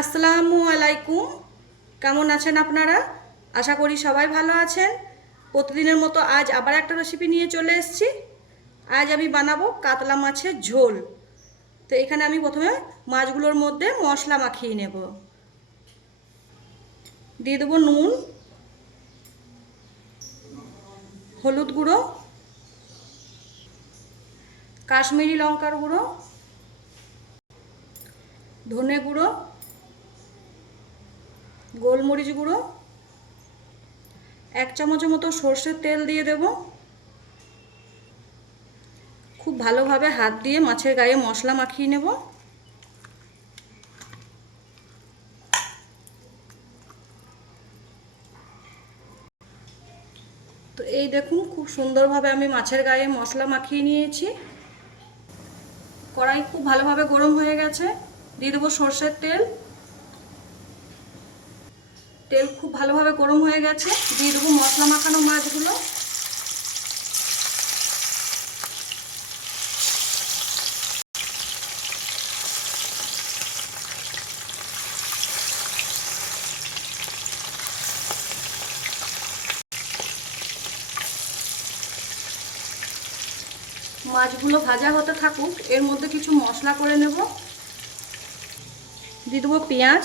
আসসালামু আলাইকুম। কেমন আছেন আপনারা? আশা করি সবাই ভালো আছেন। প্রতিদিনের মতো আজ আবার একটা রেসিপি নিয়ে চলে এসেছি। আজ আমি বানাবো কাতলা মাছের ঝোল। তো এখানে আমি প্রথমে মাছগুলোর মধ্যে মশলা মাখিয়ে নেব। দিয়ে দেবো নুন, হলুদ গুঁড়ো, কাশ্মীরি লঙ্কার গুঁড়ো, ধনে গুঁড়ো, গোলমরিচ গুঁড়ো, 1 চামচের মতো সর্ষের তেল দিয়ে দেব। খুব ভালোভাবে হাত দিয়ে মাছের গায়ে মশলা মাখিয়ে নেব। তো এই দেখুন, খুব সুন্দরভাবে আমি মাছের গায়ে মশলা মাখিয়ে নিয়েছি। কড়াই খুব ভালোভাবে গরম হয়ে গেছে। দিয়ে দেবো সর্ষের তেল। তেল খুব ভালোভাবে গরম হয়ে গেছে। দিয়ে দেবো মশলা মাখানো মাছগুলো। মাছগুলো ভাজা হতে থাকুক, এর মধ্যে কিছু মশলা করে নেব। দিয়ে দেবো পেঁয়াজ,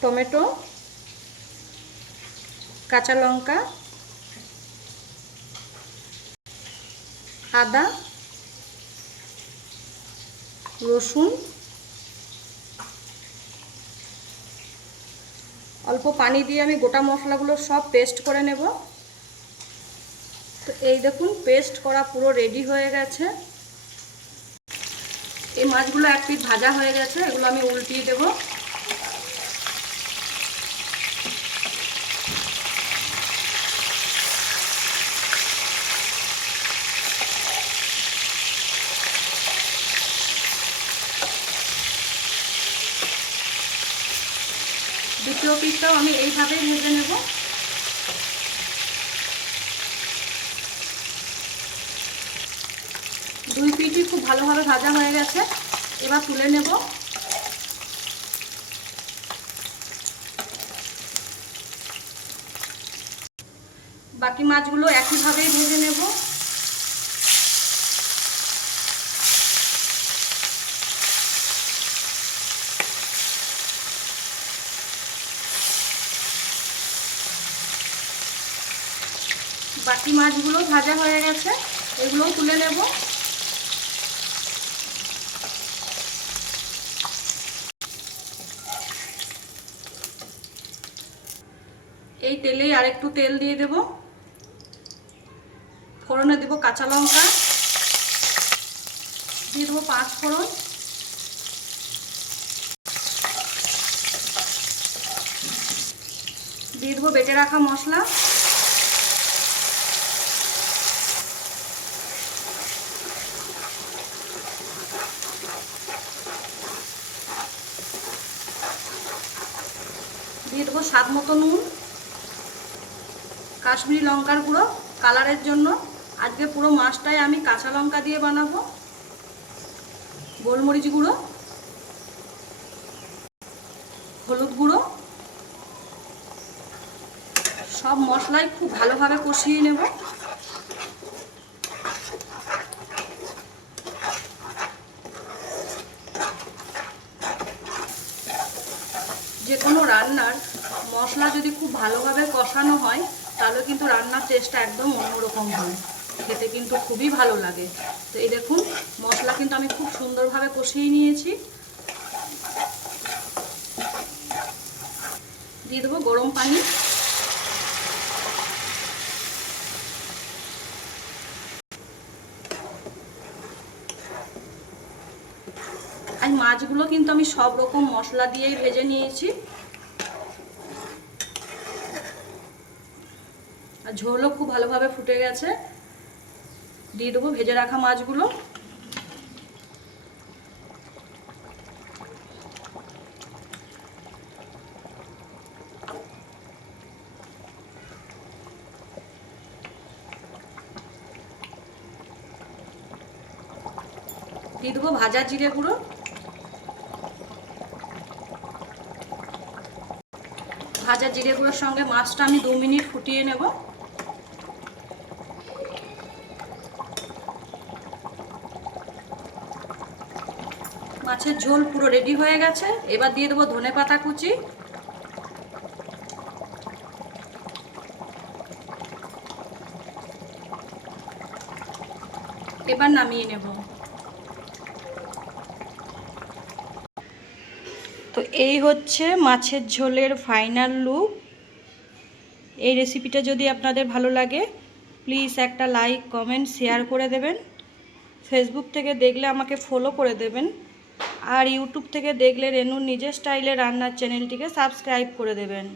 টমেটো, কাঁচা লঙ্কা, আদা, রসুন, অল্প পানি দিয়ে আমি গোটা মশলাগুলো সব পেস্ট করে নেব। তো এই দেখুন, পেস্ট করা পুরো রেডি হয়ে গেছে। এই মাছগুলো এক পিঠ ভাজা হয়ে গেছে, এগুলো আমি উল্টিয়ে দেব। দ্বিতীয় পিঠটাও আমি এইভাবেই ভেজে নেব। দুই পিঠই খুব ভালোভাবে ভাজা হয়ে গেছে, এবার তুলে নেব। বাকি মাছগুলো একইভাবেই ভেজে নেব। বাকি মাছগুলো ভাজা হয়ে গেছে, এগুলোও তুলে নেব। এই তেলেই আরেকটু তেল দিয়ে দেব। ফোড়নে দেব কাঁচা লঙ্কা, দিয়ে দেবো 5 ফোড়ন, দিয়ে দেবো বেটে রাখা মশলা, দিয়ে দেবো স্বাদ মতো নুন, কাশ্মীরি লঙ্কার গুঁড়ো কালারের জন্য। আজকে পুরো মাছটাই আমি কাঁচা লঙ্কা দিয়ে বানাবো। গোলমরিচ গুঁড়ো, হলুদ গুঁড়ো, সব মশলাই খুব ভালোভাবে কষিয়ে নেব। যে কোনো রান্নার মশলা যদি খুব ভালোভাবে কষানো হয়, তাহলে কিন্তু রান্নার টেস্টটা একদম অন্যরকম হয়, খেতে কিন্তু খুবই ভালো লাগে। তো এই দেখুন, মশলা কিন্তু আমি খুব সুন্দরভাবে কষিয়ে নিয়েছি। দিয়ে দেবো গরম পানি। আর মাছগুলো কিন্তু আমি সব রকম মশলা দিয়েই ভেজে নিয়েছি। আর ঝোলও খুব ভালোভাবে ফুটে গেছে। দিয়ে দেবো ভেজে রাখা মাছগুলো। দিয়ে দেবো ভাজা জিরে গুঁড়ো, ভাজা জিরে গুঁড়োর সঙ্গে মাছটা আমি 2 মিনিট ফুটিয়ে নেব। মাছের ঝোল পুরো রেডি হয়ে গেছে। এবার দিয়ে দেবো ধনেপাতা কুচি, এবার নামিয়ে নেব। তো এই হচ্ছে মাছের ঝোলের ফাইনাল লুক। এই রেসিপিটা যদি আপনাদের ভালো লাগে প্লিজ একটা লাইক, কমেন্ট, শেয়ার করে দেবেন। ফেসবুক থেকে দেখলে আমাকে ফলো করে দেবেন, আর ইউটিউব থেকে দেখলে রেনুর নিজের স্টাইলে রান্নার চ্যানেলটিকে সাবস্ক্রাইব করে দেবেন।